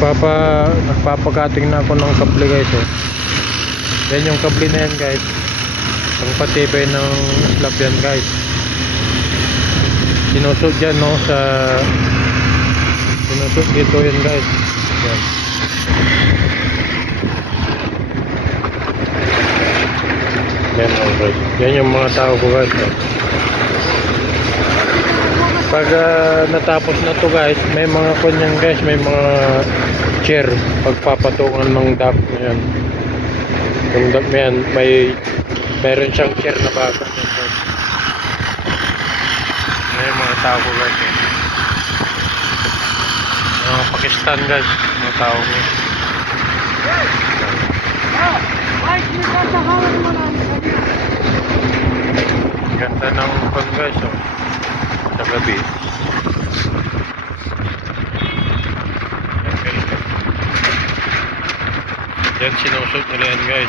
Nagpapakating na ako ng kable guys, oh. Yan yung kable na yan guys, ang patibay ng slab yan guys. Sinusot dyan, no, sinusot dito yan guys. Yan. Yan, okay. Yan yung mga tao ko guys, oh. Pag natapos na to guys, may mga kunyan guys, may mga chair pagpapatungan ng dock na yan. Yung dock na yan, mayroon siyang chair na bago yan guys. Yan yung mga tao ko guys, eh. Mga Pakistan guys, mga tao ko. Ganda ng kon guys, oh. Sa gabi. Yan, sinusot nila yan guys.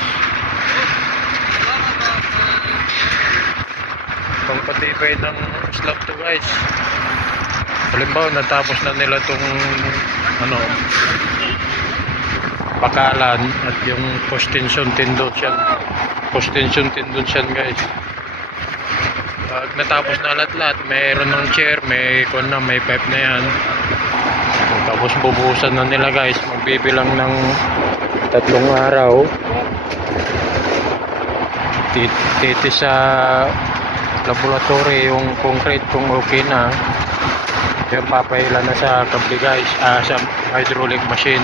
Pangpatibay ng slab to guys. Halimbawa natapos na nila tong bakalan at yung post tension tendon yan guys. Pag natapos na lahat-lahat, mayroon ng chair, may pipe na yan. Tapos bubuhusan na nila guys, magbibilang ng 3 araw. Titis sa laboratory yung concrete kung okay na. Yung papahila na sa kable guys, sa hydraulic machine.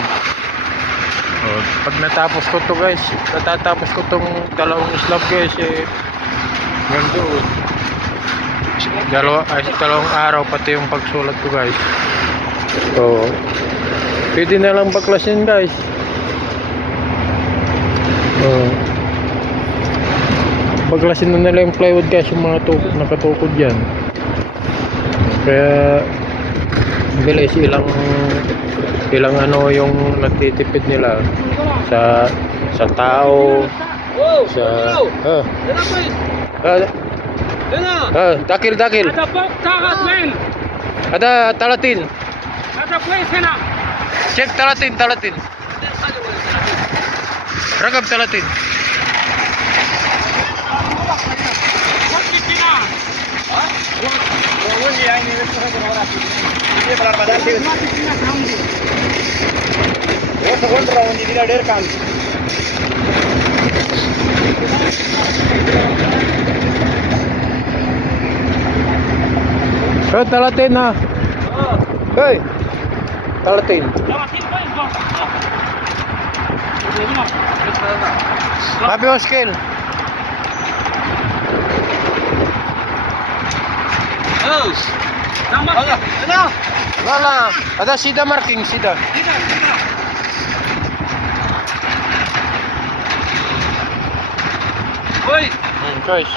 Pag natapos ko to guys, natatapos ko tong 2 slab guys, gandoon. 2 araw pati yung pagsulat ko guys. So pwede na lang baklasin guys. Baklasin na nila yung plywood guys, yung mga nakatukod dyan. Kaya bilis, ilang ano yung natitipid nila sa tao, dakil ada talatin, cek talatin ragab talatin. Talatin na. Hey, talatin. Happy Oskil. Wala. Ada sida marking sida. Oi. Guys.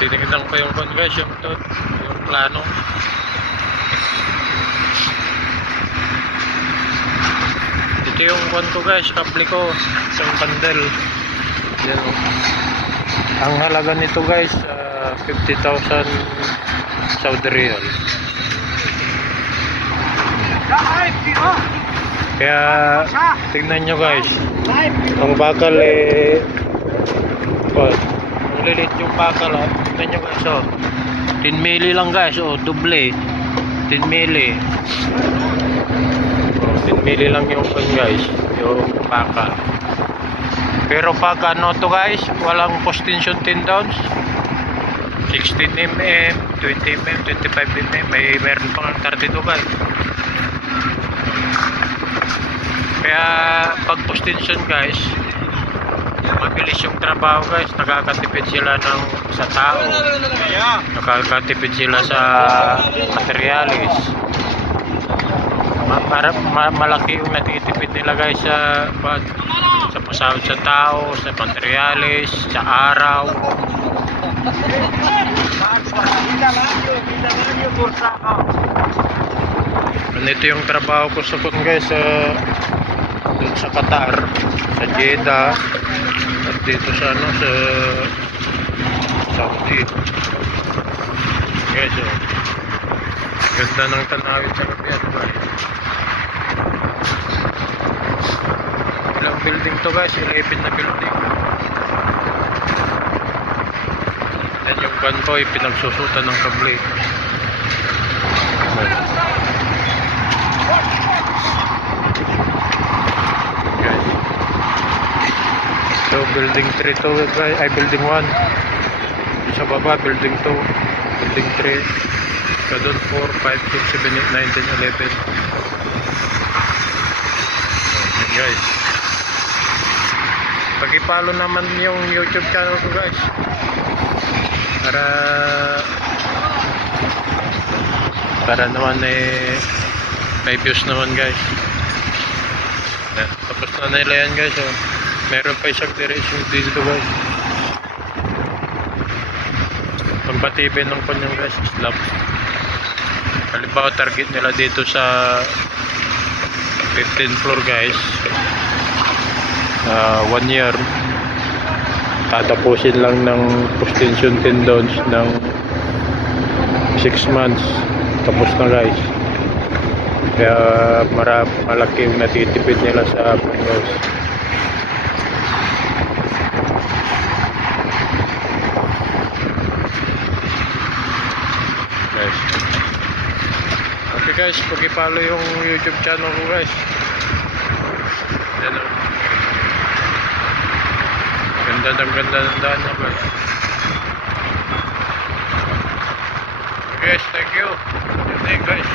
Tinignan ko yung guys, yung plano. Ito yung ko guys, kable ko, isang bundle. Yan. Ang halaga nito guys, 50,000 Saudi Riyal. Kaya tingnan nyo guys, ang bakal ang lilit yung bakal, tingnan nyo guys, 10 mili lang guys, doble 10 mili. 10 mili lang yung guys, yung bakal. Pero pag to guys, walang post tension tendons, 16mm, 20mm, 25mm, meron pang 32 guys. Kaya pag post tension guys, mabilis yung trabaho guys. Nakakatipid sila sa tao, nakakatipid sila sa materialis. Malaki yung natitipid nila guys sa pasahod sa tao, sa materialis, sa araw. Ganito yung trabaho ko sa kun guys dun sa Qatar, sa Jeddah, at dito sa ano sa Saudi. Guys, oh. Ganda ng tanawin sa Rabian, guys. Ilang building to guys, 11 na building. Yan yung van ko, pinagsusutan ng kable. Guys. So building 3 to guys, ay building 1. Sa baba, building 2, building 3. So doon 4, 5, 6, 7, 8, 9, 10, 11. Yan guys. Pag-follow naman yung YouTube channel ko guys. Para naman may views naman guys. Tapos na nila yan guys, oh. Meron pa isang direction dito guys. Pampatibay ng kanyang guys, slab. Halimbawa target nila dito sa 15th floor guys, 1 year. Tatapusin lang ng post-tension tendons ng 6 months. Tapos na guys. Kaya malaki yung natitipid nila sa pangos. Guys. Okay guys, pag-follow yung YouTube channel ko guys. Yan o. Ganda ng daan na guys. Okay guys, thank you. Good day guys.